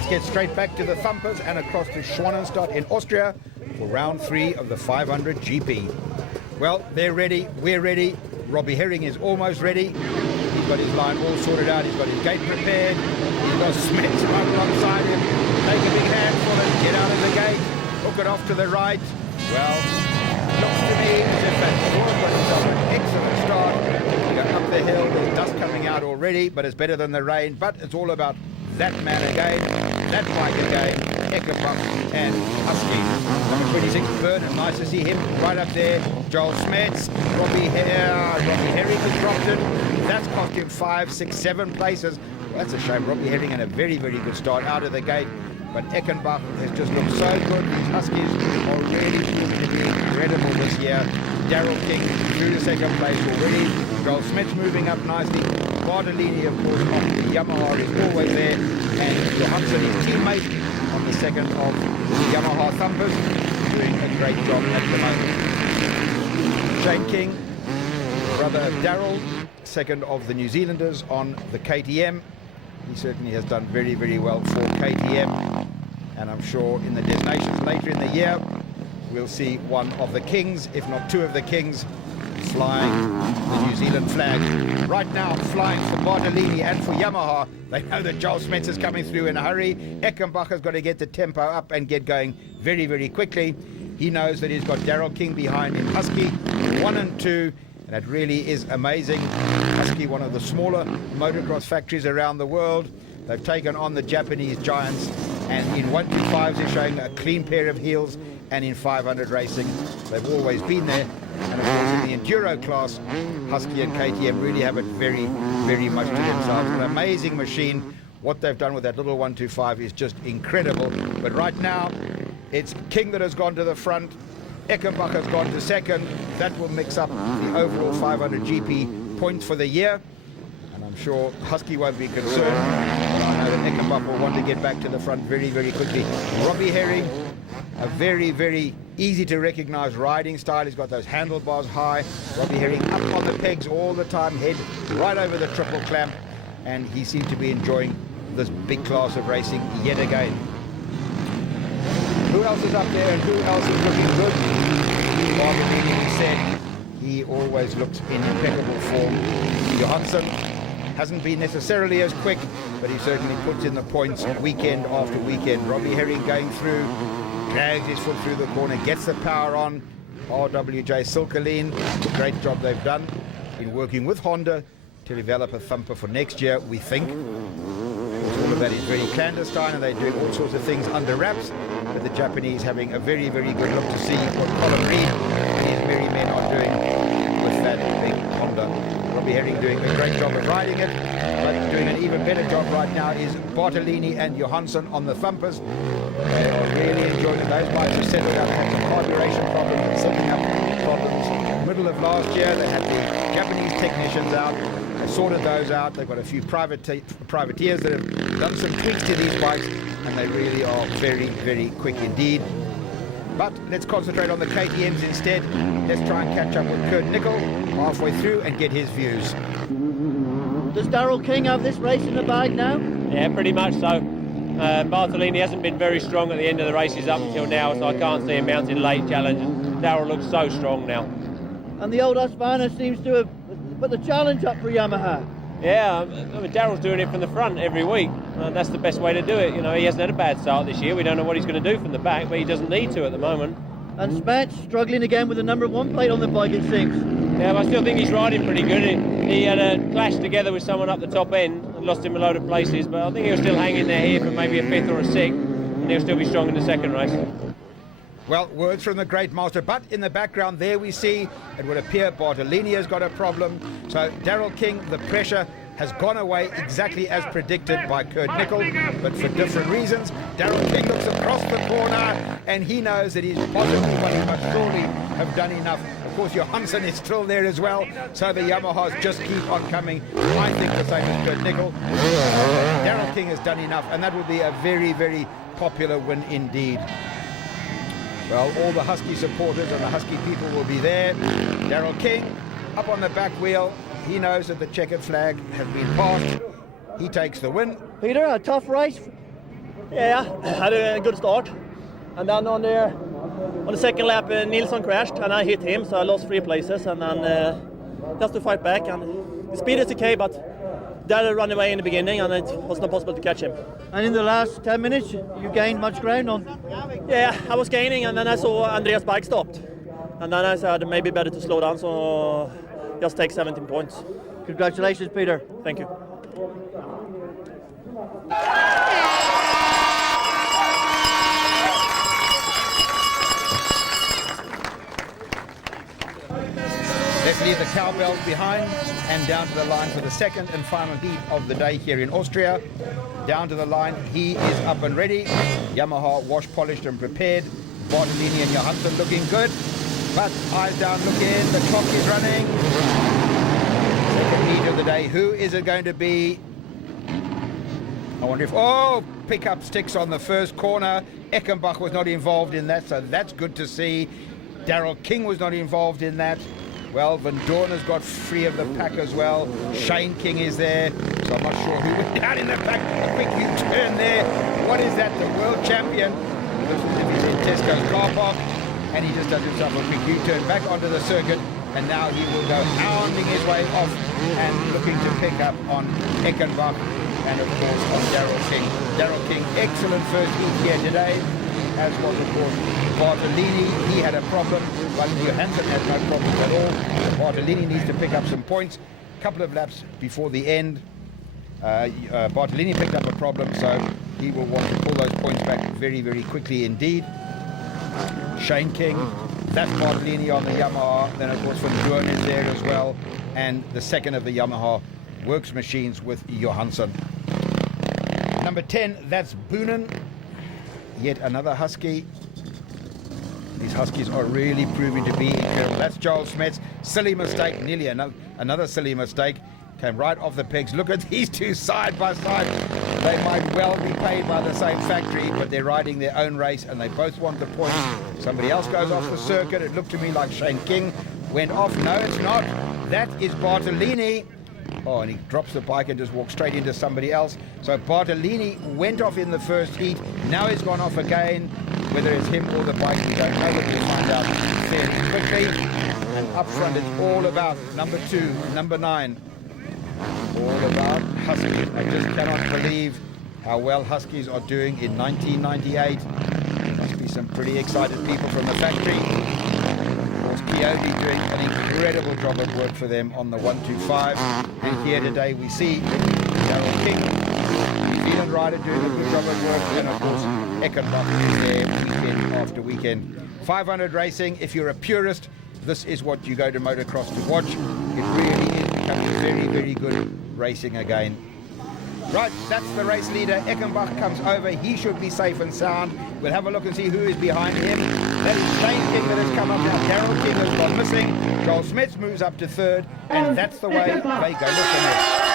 let's get straight back to the thumpers and across to SCHWANENSTADT in Austria for round 3 of the 500 GP. Well, they're ready, we're ready. Robbie Herring is almost ready. He's got his line all sorted out. He's got his gate prepared. He's got SMETS right alongside him. Take a big handful and get out of the gate. Hook it off to the right. Well, looks to me as if that sure got himself an excellent start. We go up the hill. There's dust coming out already, but it's better than the rain. But it's all about that man again, that bike again, ECKENBACK and Husky. Number 26, Bernard, nice to see him right up there. Joel SMETS, Robbie Herring has dropped it. That's cost him 5, 6, 7 places. Well, that's a shame. Robbie Herring had a very, very good start out of the gate. But ECKENBACK has just looked so good. These Huskies are really proving to be incredible this year. Daryl King through the second place already. Joel SMETS moving up nicely. Bartolini, of course, on the Yamaha is always there. And Johansson, his teammate, on the second of the Yamaha Thumpers, doing a great job at the moment. Shane King, brother of Daryl, second of the New Zealanders on the KTM. He certainly has done very, very well for KTM. And I'm sure in the destinations later in the year, we'll see one of the Kings, if not two of the Kings, flying the New Zealand flag. Right now, flying for Bartolini and for Yamaha. They know that Joel SMETS is coming through in a hurry. ECKENBACK has got to get the tempo up and get going very, very quickly. He knows that he's got Daryl King behind him. Husky, 1 and 2. And it really is amazing. Husky, one of the smaller motocross factories around the world. They've taken on the Japanese giants. And in 125s, they're showing a clean pair of heels. And in 500 racing, they've always been there. And of course, in the enduro class, Husky and KTM really have it very, very much to themselves. An amazing machine. What they've done with that little 125 is just incredible. But right now, it's King that has gone to the front. ECKENBACK has gone to second. That will mix up the overall 500 GP points for the year. And I'm sure Husky won't be concerned. But I know that ECKENBACK will want to get back to the front very, very quickly. Robbie Herring, a very, very easy to recognize riding style. He's got those handlebars high. Robbie Herring up on the pegs all the time, head right over the triple clamp. And he seemed to be enjoying this big class of racing yet again. Who else is up there and who else is looking good? Bartolini said he always looks in impeccable form. Johansson hasn't been necessarily as quick, but he certainly puts in the points weekend after weekend. Robbie Herring going through, drags his foot through the corner, gets the power on. RWJ Silkeleen, great job they've done in working with Honda to develop a thumper for next year, we think. All of that is very clandestine and they're doing all sorts of things under wraps, but the Japanese having a very, very good look to see what Colin Reed and his merry men are doing with that big Honda. Robbie Herring doing a great job of riding it, but doing an even better job right now is Bartolini and Johansson on the thumpers. They are really enjoying it. Those bikes have settled out from some carburation problems and setting up problems. Middle of last year, they had the Japanese technicians out. They sorted those out. They've got a few privateers that have done some tweaks to these bikes, and they really are very, very quick indeed. But let's concentrate on the KTMs instead. Let's try and catch up with Kurt Nickel halfway through and get his views. Does Daryl King have this race in the bag now? Yeah, pretty much so. Bartolini hasn't been very strong at the end of the races up until now, so I can't see him mounting late challenge. Daryl looks so strong now. And the old Husqvarna seems to have put the challenge up for Yamaha. Yeah, I mean, Daryl's doing it from the front every week. That's the best way to do it. You know, he hasn't had a bad start this year. We don't know what he's going to do from the back, but he doesn't need to at the moment. And SMETS struggling again with the number 1 plate on the bike, it seems. Yeah, but I still think he's riding pretty good. He had a clash together with someone up the top end and lost him a load of places, but I think he'll still hang in there here for maybe a 5th or a 6th, and he'll still be strong in the second race. Well, words from the great master, but in the background there we see it would appear Bartolini has got a problem. So Daryl King, the pressure has gone away exactly as predicted by Kurt Nickel, but for different reasons. Daryl King looks across the corner and he knows that he's possibly, but he must surely have done enough. Of course, Johansson is still there as well, so the Yamahas just keep on coming. I think the same as Kurt Nickel. Daryl King has done enough, and that will be a very, very popular win indeed. Well, all the Husky supporters and the Husky people will be there. Daryl King up on the back wheel. He knows that the checkered flag has been passed. He takes the win. Peter, a tough race Yeah, I had a good start. And then on the second lap, Nilsson crashed and I hit him, so I lost 3 places. And then just to fight back. And the speed is okay, but Dad ran away in the beginning and it was not possible to catch him. And in the last 10 minutes, you gained much ground on? Yeah, I was gaining and then I saw Andreas' bike stopped. And then I said maybe better to slow down, so just take 17 points. Congratulations, Peter. Thank you. Let's leave the cowbells behind and down to the line for the second and final heat of the day here in Austria. Down to the line, he is up and ready. Yamaha wash, polished and prepared. Bartolini and Johansson looking good. But eyes down, look in, the clock is running. Second heat of the day, who is it going to be? I wonder if, oh, pickup sticks on the first corner. ECKENBACK was not involved in that, so that's good to see. Daryl King was not involved in that. Well, Van Dorner's got free of the pack as well. Shane King is there, so I'm not sure who went down in the pack. A quick U-turn there. What is that, the world champion? Looks as if he's in Tesco's car park, and he just does himself a quick U-turn back onto the circuit, and now he will go hounding his way off and looking to pick up on ECKENBACK and, of course, on Daryl King. Daryl King, excellent first heat here today, as was, of course, Bartolini. He had a problem, but Johansson had no problems at all. Bartolini needs to pick up some points. A couple of laps before the end, Bartolini picked up a problem, so he will want to pull those points back very, very quickly indeed. Shane King, that's Bartolini on the Yamaha. Then, of course, Van Doorn is there as well. And the second of the Yamaha works machines with Johansson. Number 10, that's Boonen. Yet another Husky. These Huskies are really proving to be incredible. That's Joel Smets. Silly mistake, nearly another silly mistake. Came right off the pegs. Look at these two side by side. They might well be paid by the same factory, but they're riding their own race and they both want the points. Somebody else goes off the circuit. It looked to me like Shane King went off. No, it's not. That is Bartolini. Oh, and he drops the bike and just walks straight into somebody else. So Bartolini went off in the first heat. Now he's gone off again. Whether it's him or the bike, we don't know, but we'll find out fairly quickly. And up front, it's all about number 2, number 9. All about Huskies. I just cannot believe how well Huskies are doing in 1998. Must be some pretty excited people from the factory. Of course, Coyote doing an incredible job of work for them on the 125. And here today we see Daryl King, New Zealand rider, doing a good job of work. And of course, ECKENBACK is there weekend after weekend. 500 racing, if you're a purist, this is what you go to motocross to watch. It really is becoming very, very good racing again. Right, that's the race leader. ECKENBACK comes over. He should be safe and sound. We'll have a look and see who is behind him. That is Shane King that has come up now. Daryl King has gone missing. Joel Smets moves up to 3rd, and that's the way they go. Look at this.